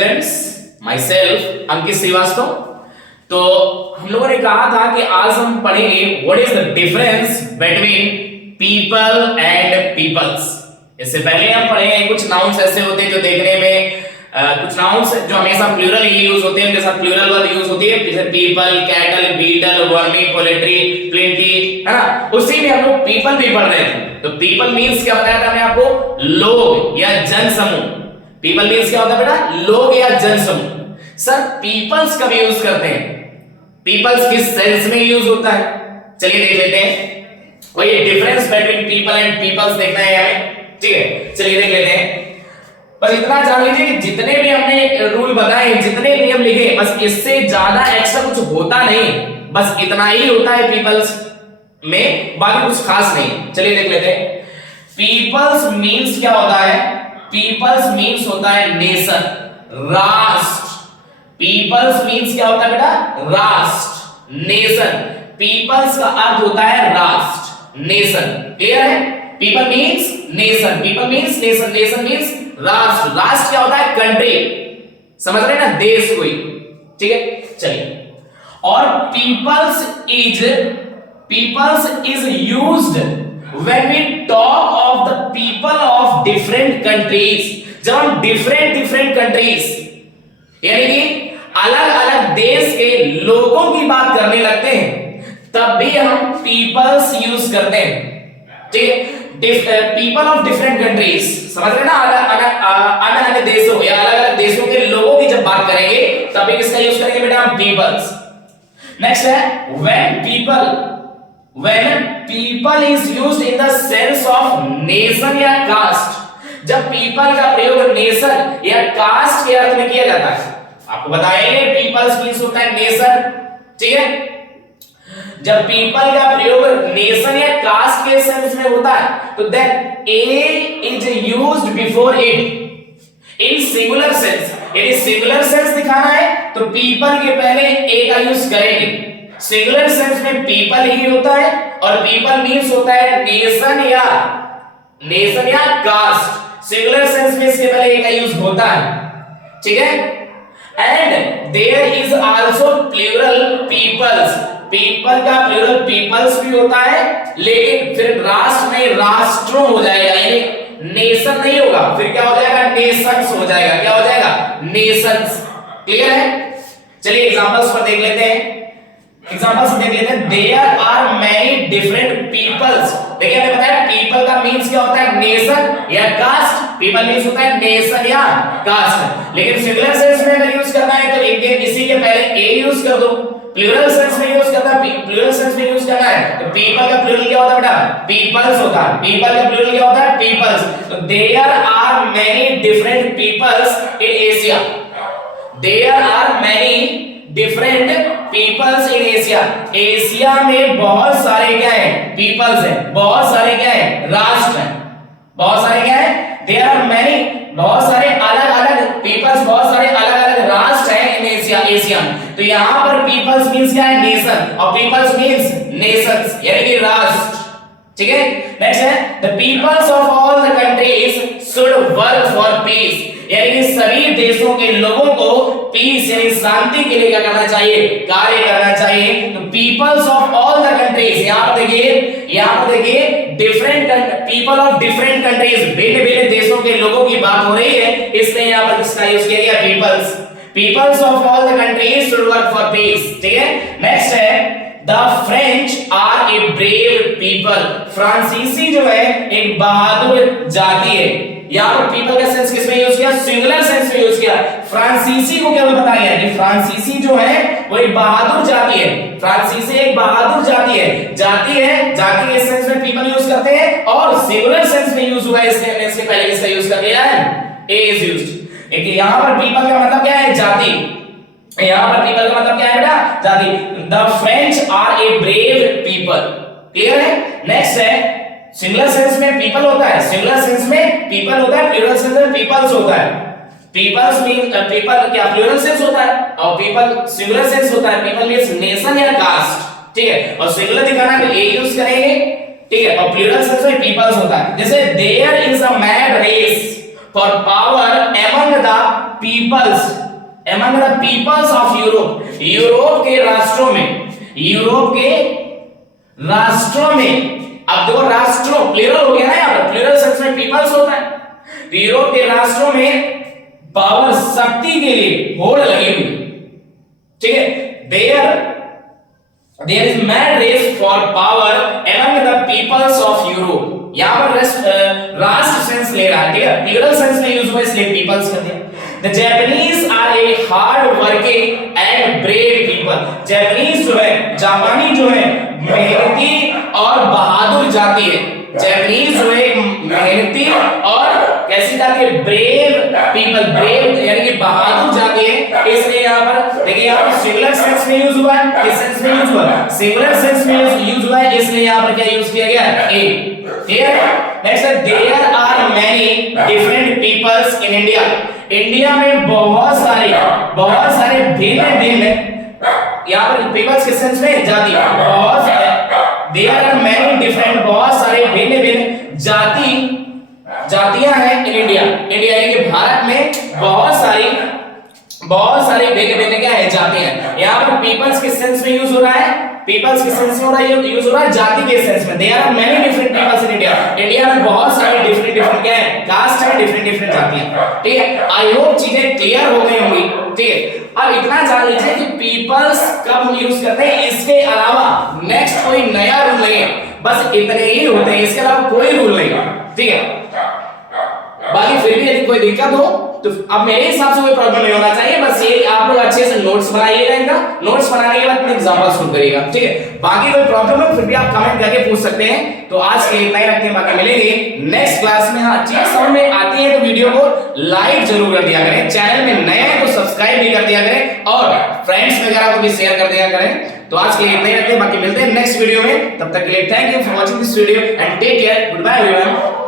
Students, my self अंकित श्रीवास्तव। तो हम लोगों ने कहा था कि आज हम पढ़ेंगे what is the difference between people and peoples. इससे पहले हम पढ़े कुछ नाउन्स ऐसे होते हैं जो देखने में कुछ नाउन्स जो हमेशा प्लूरल ही यूज होते हैं, उनके साथ प्लूरल वर्ड यूज होती है, जैसे people, cattle, beetle, vermin, poultry, plenty, है ना। उसी में हम लोग पीपल भी पढ़ रहे थे। तो पीपल मींस क्या बताया था मैंने आपको? लोग या जनसमूह। पीपल मींस क्या होता है बेटा? लोग या जनसमूह। सर पीपल्स कब यूज करते हैं? पीपल्स किस सेंस में यूज होता है? चलिए देख लेते हैं। वही difference between people and peoples देखना है हमें, ठीक है। चलिए देख लेते हैं। बस इतना जान लीजिए कि जितने भी हमने रूल बताए, जितने नियम लिखे, बस इससे ज्यादा एक्स्ट्रा कुछ होता नहीं, बस इतना ही होता है पीपल्स में, बाकी कुछ खास नहीं। चलिए देख लेते हैं। पीपल्स मींस क्या होता है? पीपल्स मींस होता है नेशन, राष्ट्र। पीपल्स मींस क्या होता है बेटा? राष्ट्र, नेशन। पीपल्स का अर्थ होता है राष्ट्र, नेशन। क्लियर है? People means nation, people means nation, nation means राष्ट्र। राष्ट्र क्या होता है? कंट्री। समझ रहे हैं ना? देश कोई, ठीक है। चलिए, और peoples is used when we talk of the people of different countries. जब हम डिफरेंट कंट्रीज यानी कि अलग अलग देश के लोगों की बात करने लगते हैं, तब भी हम पीपल्स यूज करते हैं, ठीक है। पीपल ऑफ डिफरेंट कंट्रीज, समझ रहे ना? अलग अलग देशों या अलग अलग देशों के लोगों की जब बात करेंगे तब भी किसका यूज करेंगे बेटा? हम पीपल्स। नेक्स्ट है when people is used in the sense of nation या caste। जब people का प्रयोग नेशन या कास्ट के अर्थ में किया जाता है, आपको बताएंगे पीपल्स मींस होता है नेशन, ठीक है। जब पीपल का प्रयोग नेशन या कास्ट के सेंस में होता है तो then a is used before it in singular sense. यदि सिंगुलर सेंस दिखाना है तो पीपल के पहले ए का यूज करेंगे। सिंगुलर सेंस में पीपल ही होता है और पीपल मींस होता है नेशन या कास्ट। सिंगुलर सेंस में इसके पहले ए का यूज होता है, ठीक है। And there is also plural peoples. People का प्लूरल पीपल्स भी होता है, लेकिन फिर राष्ट्र नहीं राष्ट्रों हो जाएगा, यानी नेशन नहीं होगा, फिर क्या हो जाएगा? नेशंस हो जाएगा। क्या हो जाएगा? नेशंस। क्लियर है? चलिए एग्जांपल्स पर देख लेते हैं। एग्जांपल्स देख लेते हैं। There are many different peoples. देखिए हमने बताया पीपल का मींस क्या होता है? नेशन या कास्ट। पीपल मींस होता है नेशन या कास्ट, लेकिन सिंगुलर सेंस में अगर यूज करना है तो इसी के पहले ए यूज कर दो। प्लूरल सेंस में यूज करना है, प्लूरल सेंस में यूज करना है तो पीपल का प्लूरल क्या होता है बेटा? पीपल्स होता है। पीपल का प्लूरल क्या होता है? पीपल्स। तो there are many different peoples in Asia. There are many different peoples in Asia. Asia में बहुत सारे क्या है? पीपल्स है। बहुत सारे क्या है? राष्ट्र है। बहुत सारे क्या है? देयर आर मेनी, बहुत सारे अलग अलग पीपल्स, बहुत सारे अलग अलग राष्ट्र हैं इन एशिया। तो यहां पर पीपल्स मींस क्या है? नेशन, और पीपल्स मींस नेशंस यानी कि राष्ट्र, ठीक है। नेक्स्ट है the peoples of all the countries should work for peace. यानी कि सभी देशों के लोगों को पीस यानी शांति के लिए क्या करना चाहिए? कार्य करना चाहिए। तो peoples of all the countries, यहां पर देखिए different people of different countries, भिन्न भिन्न देशों के लोगों की बात हो रही है, इसलिए यहां पर किसका यूज किया गया? Peoples. Peoples of all the countries should work for peace, ठीक है। नेक्स्ट है the French are a brave people. फ्रांसीसी जो है एक बहादुर जाति है। यहां पर पीपल का सेंस किसमें यूज किया? सिंगुलर सेंस में यूज किया। फ्रांसीसी को क्या बताया गया कि फ्रांसीसी जो है वो एक बहादुर जाति है। फ्रांसीसी एक बहादुर जाति है। जाति के सेंस में पीपल यूज करते हैं और सिंगुलर सेंस में यूज हुआ है, इसलिए हमने इसके पहले किसका यूज कर लिया है? ए इज यूज्ड। देखिए यहां पर पीपल का मतलब क्या है? जाति। यहां पर पीपल का मतलब क्या है बेटा? जाति। The French are a brave people. Clear है? नेक्स्ट है सिंगुलर सेंस में पीपल होता है, सिंगुलर सेंस में पीपल होता है, प्लूरल सेंस में पीपल्स होता है। पीपल्स मीन पीपल क्या प्लूरल सेंस होता है और पीपल सिंगुलर सेंस होता है। पीपल मींस नेशन या कास्ट, ठीक है। और सिंगुलर दिखाना है तो ए यूज करेंगे, ठीक है। और प्लूरल सेंस में पीपल्स होता है। जैसे there is a mad race for power among the peoples of Europe. Europe के राष्ट्रों में अब देखो राष्ट्रों प्लूरल हो गया ना, यहाँ पर प्लूरल सेंस में पीपल्स होता है, तो यूरोप के राष्ट्रों में पावर शक्ति के लिए होड़ लगी हुई, ठीक है। There is mad race for power among the peoples of Europe. यहां पर राष्ट्र सेंस ले रहा है, ठीक है, प्लूरल सेंस में यूज हुआ इसलिए पीपल्स कर दिया। The Japanese are a hard working and brave people. Japanese जो है, जापानी जो है मेहनती और बहादुर जाति है। जैपनीज जो है मेहनती और कैसी जाति है, ब्रेव पीपल, ब्रेव यानी कि बहादुर जाति है, इसलिए यहाँ पर देखिए यहाँ पर सिंगुलर सेंस में यूज हुआ है, किस सेंस में यूज हुआ है, सिंगुलर सेंस में यूज हुआ है, इसलिए यहाँ पर क्या यूज किया गया है, ए। ठीक है, नेक्स्ट है there are many different peoples in India. India में बहुत सारे भिन्न यहाँ पर पीपल्स के सेंस में जाति, बहुत सारे, देयर आर मेनी डिफरेंट, बहुत सारे भिन्न जातियां हैं इन इंडिया यानी कि भारत में बहुत सारे भिन्न क्या है, जातियां। यहाँ पर पीपल्स के सेंस में यूज हो रहा है, पीपल्स के सेंस में यूज हो रहा है जाति के सेंस में। There are many different peoples in India में बहुत सारे डिफरेंट क्या है, कास्ट है, डिफरेंट जातियां। ठीक है, आई होप चीजें क्लियर हो गई होंगी। ठीक है, अब इतना जान लीजिए कि पीपल्स कब हम यूज करते हैं, इसके अलावा नेक्स्ट कोई नया रूल नहीं है, बस इतने ही होते हैं, इसके अलावा कोई रूल नहीं है। ठीक है, बाकी फिर भी यदि कोई दिक्कत हो तो अब मेरे हिसाब से कोई प्रॉब्लम नहीं होना चाहिए, बस ये आप लोग अच्छे से नोट्स बनाइएगा, इनका नोट्स बनाने के बाद एग्जांपल सोल्व करिएगा। ठीक है, बाकी कोई प्रॉब्लम है फिर भी आप कमेंट करके पूछ सकते हैं। तो आज के इतना ही रखते हैं, बाकी मिलेंगे नेक्स्ट क्लास में। हाँ, चीज समझ में आती है तो वीडियो को लाइक जरूर कर दिया करें, चैनल में नए हैं तो सब्सक्राइब भी कर दिया करें और फ्रेंड्स वगैरह को भी शेयर कर दिया करें। तो आज के लिए इतना ही रखते हैं, बाकी मिलते हैं नेक्स्ट वीडियो में। तब तक के लिए thank you for watching this video and take care, good bye everyone.